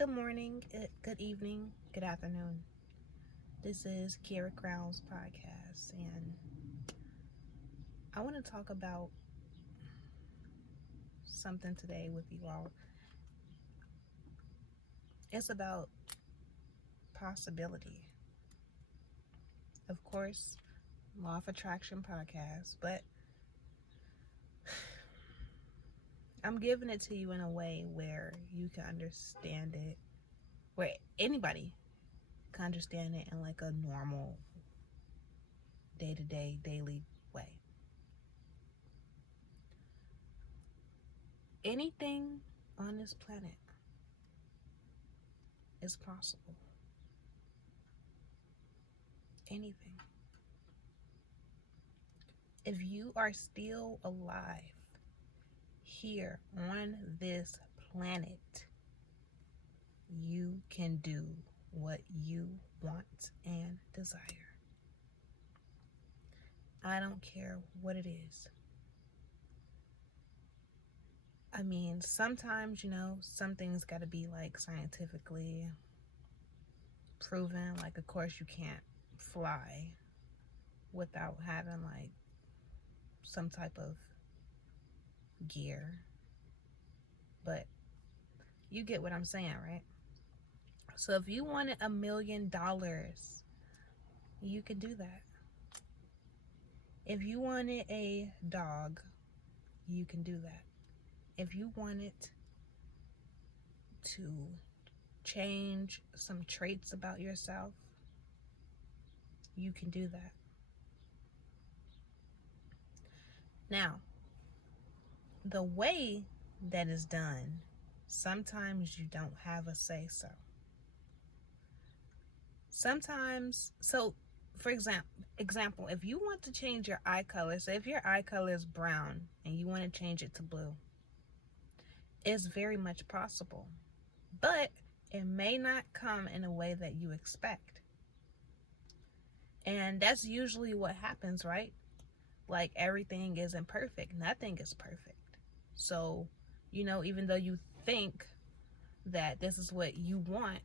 Good morning, good evening, good afternoon. This is Kierra Crown's Podcast, and I want to talk about something today with you all. It's about possibility. Of course, Law of Attraction Podcast, but I'm giving it to you in a way where you can understand it, where anybody can understand it in like a normal, day-to-day, daily way. Anything on this planet is possible. Anything. If you are still alive here on this planet, you can do what you want and desire. I don't care what it is. I mean, sometimes, some things got to be like scientifically proven. Like, of course, you can't fly without having like some type of gear. But you get what I'm saying, right? So if you wanted $1 million, you could do that. If you wanted a dog, you can do that. If you wanted to change some traits about yourself, you can do that. Now, the way that is done, sometimes you don't have a say-so. Sometimes, for example, if you want to change your eye color, say if your eye color is brown and you want to change it to blue, it's very much possible, but it may not come in a way that you expect. And that's usually what happens, right? Like, everything isn't perfect. Nothing is perfect. So, even though you think that this is what you want,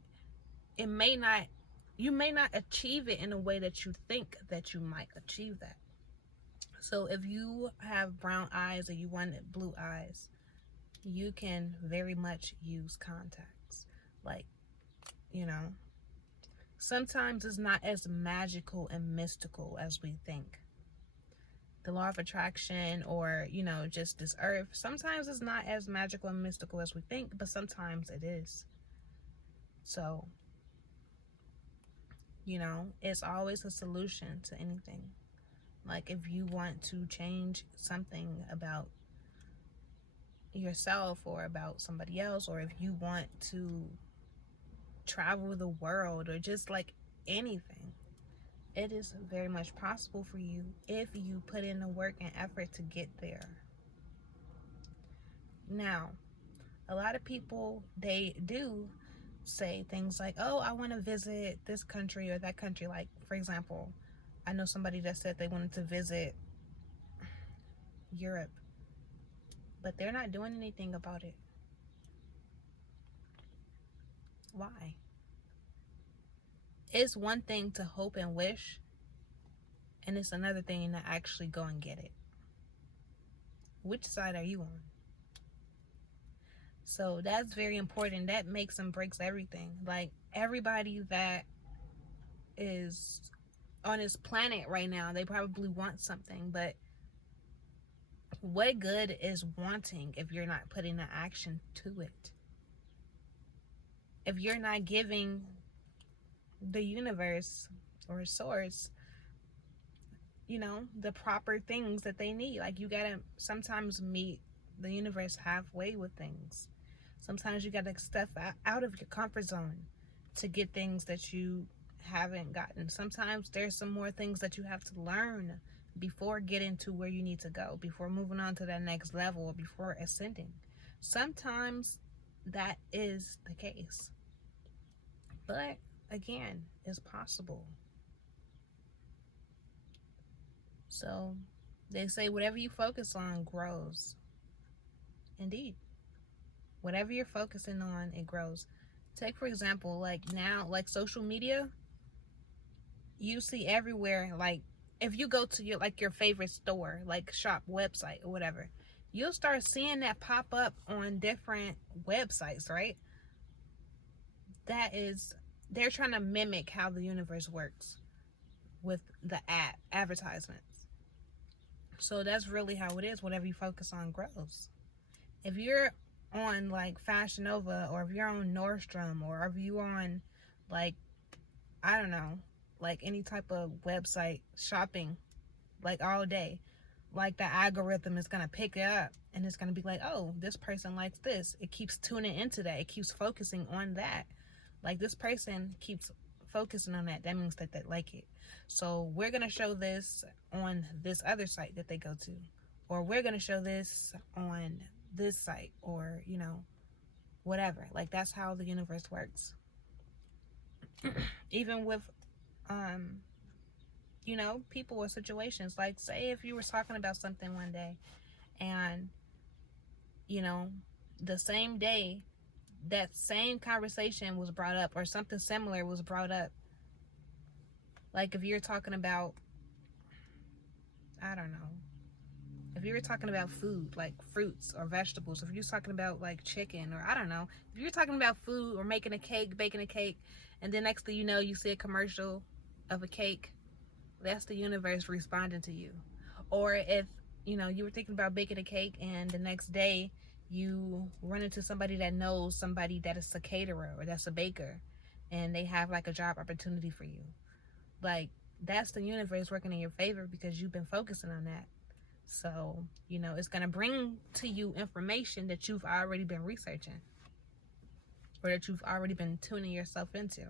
you may not achieve it in a way that you think that you might achieve that. So if you have brown eyes or you want blue eyes, you can very much use contacts. Like, sometimes it's not as magical and mystical as we think. The law of attraction, or just this earth, sometimes it's not as magical and mystical as we think, but sometimes it is. So, it's always a solution to anything. Like, if you want to change something about yourself or about somebody else, or if you want to travel the world, or just like anything, it is very much possible for you if you put in the work and effort to get there. Now, a lot of people, they do say things like, oh, I want to visit this country or that country. Like, for example, I know somebody that said they wanted to visit Europe, but they're not doing anything about it. Why? It's one thing to hope and wish, and it's another thing to actually go and get it. Which side are you on? So that's very important. That makes and breaks everything. Like, everybody that is on this planet right now, they probably want something, but what good is wanting if you're not putting the action to it? If you're not giving the universe or source, the proper things that they need. Like, you gotta sometimes meet the universe halfway with things. Sometimes you gotta step out of your comfort zone to get things that you haven't gotten. Sometimes there's some more things that you have to learn before getting to where you need to go, before moving on to that next level, or before ascending. Sometimes that is the case. But again, it's possible. So they say whatever you focus on grows. Indeed. Whatever you're focusing on, it grows. Take for example, like now, like social media, you see everywhere, like if you go to your favorite store, like shop website or whatever, you'll start seeing that pop up on different websites, right? That is, they're trying to mimic how the universe works with the advertisements. So that's really how it is. Whatever you focus on grows. If you're on like Fashion Nova, or if you're on Nordstrom, or if you're on, like, I don't know, like any type of website shopping, like all day, like the algorithm is gonna pick it up and it's gonna be like, oh, this person likes this. It keeps tuning into that. It keeps focusing on that. Like this person keeps focusing on that. That means that they like it. So we're gonna show this on this other site that they go to, or we're gonna show this on this site, or whatever. Like that's how the universe works. Even with people or situations. Like say if you were talking about something one day, and the same day that same conversation was brought up, or something similar was brought up. Like if you're talking about, I don't know, if you were talking about food, like fruits or vegetables, if you're talking about like chicken, or I don't know, if you're talking about food or making a cake, baking a cake, and then next thing you know, you see a commercial of a cake, that's the universe responding to you. Or if, you were thinking about baking a cake, and the next day you run into somebody that knows somebody that is a caterer or that's a baker, and they have like a job opportunity for you. Like that's the universe working in your favor because you've been focusing on that. So, it's going to bring to you information that you've already been researching, or that you've already been tuning yourself into.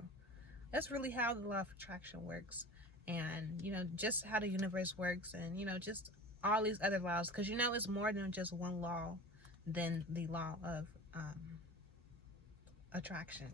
That's really how the law of attraction works. And, just how the universe works, and, just all these other laws. Because, it's more than just one law than the law of attraction.